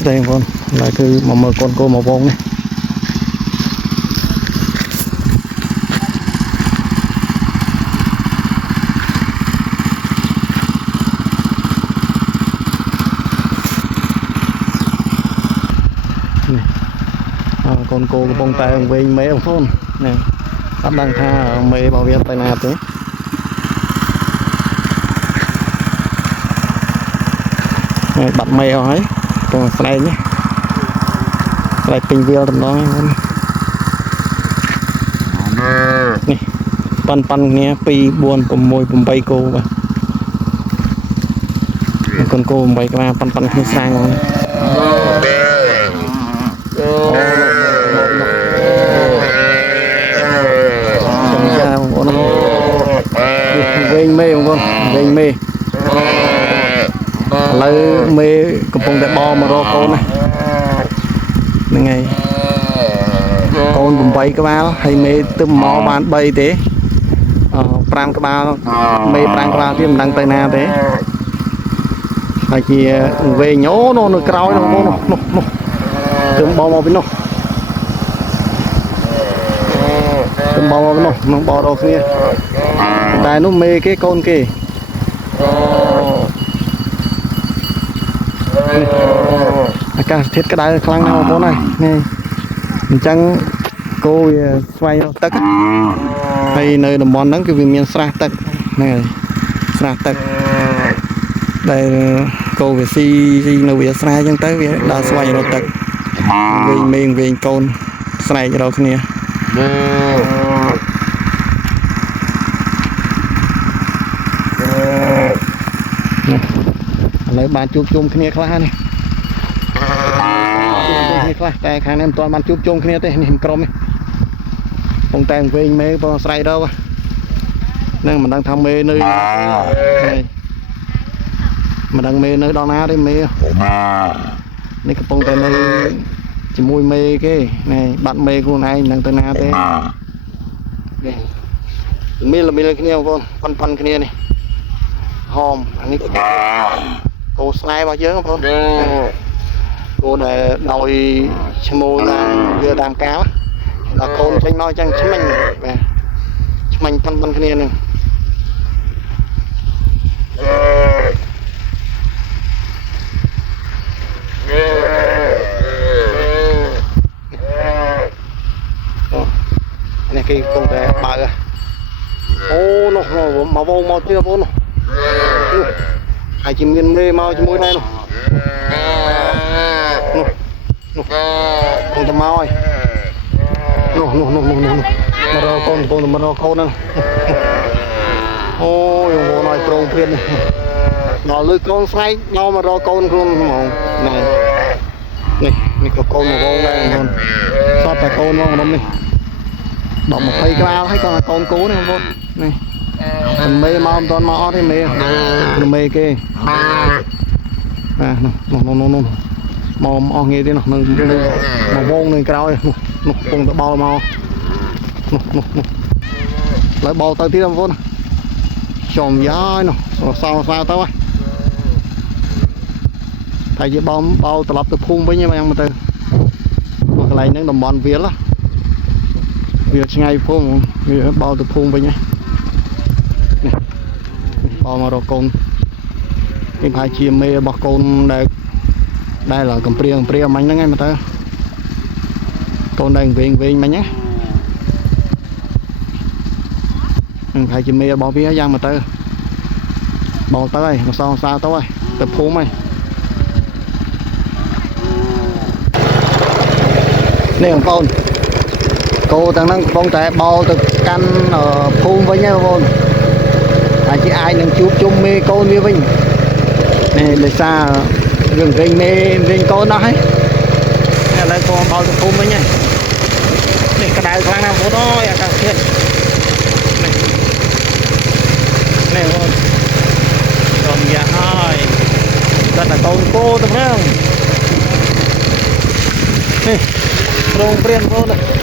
ស្ដីបងឡើយគឺមកមើលកូនគោមកវងនេះកូនគោកំពុងតែវិញមេបងប្អូននេះអត់ដឹងថាមេរបស់វាទៅណាទេបាត់មេអស់ហើយកំពុងស្រែកនេះស្រែកពេញវាលតម្ដងហ្នឹងនេះប៉ាន់គ្នា2 4 6 8គោបាទកូនគោ8ក្បាលប៉ាន់គ្នាស្រាងហ្នឹងវិញមេបងប្អូនវិញមេឥឡូវមេកំពុងតែបមករកកូនហ្នឹងហើយកូន8ក្បាលហើយមេទឹមមកបាន3ទេ5ក្បាលមេ5ក្បាលទៀតមិនដឹងទៅណាទេហើយជាវិញអូនោះនៅក្រោយនោះបងនោះទឹមបមកពីនោះទឹមបមកនោះនឹងបរកគ្នាតែនោះមេគេកូនគេអាកាសធាតុក្តៅខ្លាំងណាស់បងប្អូនហើយនេះអញ្ចឹងគោវាស្វែងរកទឹកហើយនៅតំបន់ហ្នឹងគឺវាមានស្រះទឹកហ្នឹងហើយស្រះទឹកដែលគោវាស៊ីនៅវាស្រែអញ្ចឹងទៅវាដើរស្វែងរកទឹកវិញមេវិញកូនស្រែករកគ្នាឥឡូវបានជួបជុំគ្នាខ្លះនេះខ្លះតែខាងនេះមិនទាន់បានជួបជុំគ្នាទេនេះក្រុមនេះពងតែវិញមេបងស្រ័យដល់ហ្នឹងមិនដឹងថាមេនៅមិនដឹងមេនៅដល់ណាទេមេនេះកំពុងតែនៅជាមួយមេគេនេះបាត់មេខ្លួនឯងមិនដឹងទៅណាទេនេះមីលគ្នាបងប្អូនប៉ាន់គ្នានេះហមអានេះគោស្នេហ៍របស់យើងបងប្អូនគោដែលដោយឈ្មោះវាតាមកាវដល់កូនចេញមកអញ្ចឹងឆ្មាញ់បាទឆ្មាញ់ប៉ាន់គ្នានឹងនេះគេកំពុងតែបើអូនោះមកវងមកទៀតបងប្អូននោះហើយជាមានមេមកជាមួយដែរនោះកំពុងតែមកហើយនោះមករកកូនកំពុងតែមករកកូនហ្នឹងអូយបងប្អូនឲ្យប្រងព្រៀនដល់លើកូនស្បែកមករកកូនខ្លួនហ្មងនេះក៏កូនមកវងដែរបងប្អូនសតតែកូនមកនេះ10 20ក្បាលហើយគាត់ថាកូនគោនេះបងប្អូននេះតែមេមកមិនទាន់មកអត់ទេមេគេបាទនោះមកអស់ងារទេនោះនឹងមកវងនៅក្រោយនោះកំពុងតែបោលមកនោះឡើយបោលទៅទៀតបងប្អូនចំយ៉ាយនោះសោទៅហើតែជាបោលត្រឡប់ទៅភូមិវិញហ្នឹងមកទៅកន្លែងហ្នឹងតំបន់វាលវាឆ្ងាយភូមិវាបោលទៅភូមិវិញហ្នឹងនេះបោលមករកកូននេះប្រហែលជាមេរបស់កូនដែលកំព្រាមិញហ្នឹងឯងមើលទៅកូនដែលវិញមិញណានឹងប្រហែលជាមេរបស់វាយ៉ាងមើលទៅបោលទៅហើយមកសងសាទៅហើយទៅភូមិហើយនេះបងប្អូនគោទាំងហ្នឹងកំពុងតែបោលទៅកាន់ភូមិវិញហ្នឹងបងប្អូនហើយជាអាចនឹងជួបជុំមេកូនវាវិញនេះលេសារឿងវិញកូនអស់ហើយឥឡូវកូនបោលទៅភូមិវិញហើយនេះក្តៅខ្លាំងណាស់បងប្អូនអើយអាកាសធាតុនេះបងចំយ៉ាហើយគាត់តែកូនគោទៅហ្នឹងនេះប្រងព្រៀនបងប្អូន